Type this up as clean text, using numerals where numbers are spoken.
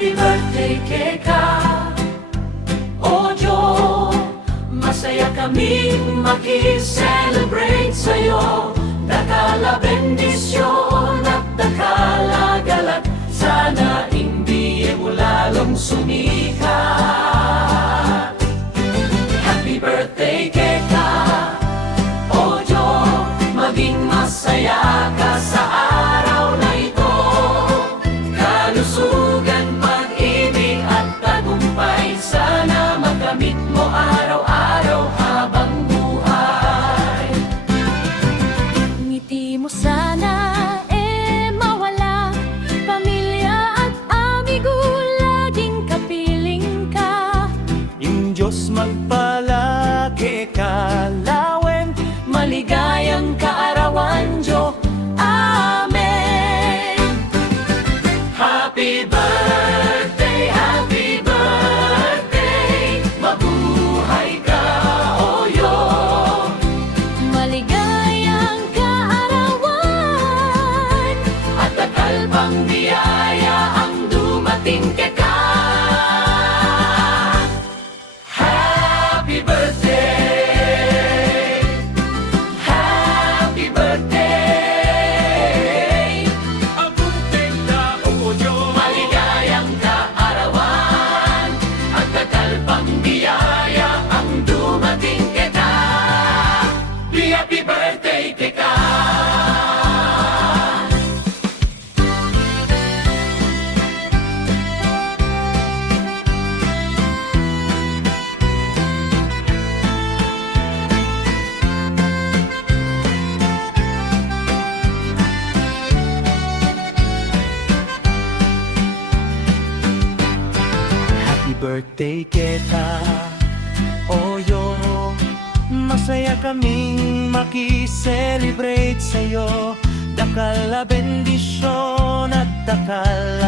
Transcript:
Happy birthday Keka Ojo, masaya kaming makiselebrate sa'yo. Dakala bendisyon at dakala galat, sana hindi mo lalong sumikat. Happy birthday Keka Ojo, maging masaya ka sa araw na ito. Kalusugan, pag-ibig at tagumpay, sana makamit mo araw-araw habang buhay. Ngiti mo sana mawala, pamilya at amigo laging kapiling ka. Yung Diyos magpalagi kalawin, Maligayang kaarawan, Diyo. Amen. Happy birthday, mabuhay ka, Oyo. Maligayang kaarawan, At takal pang biyaya ang dumating Keka. Happy birthday, happy birthday. abutin na Oyo. Maligayang kaarawan at takal pang biyaya ang dumating Keka. Happy birthday Keka. Happy birthday Keka Oyo, masaya kaming makiselebrate sa'yo. Dakal na bendisyon at dakal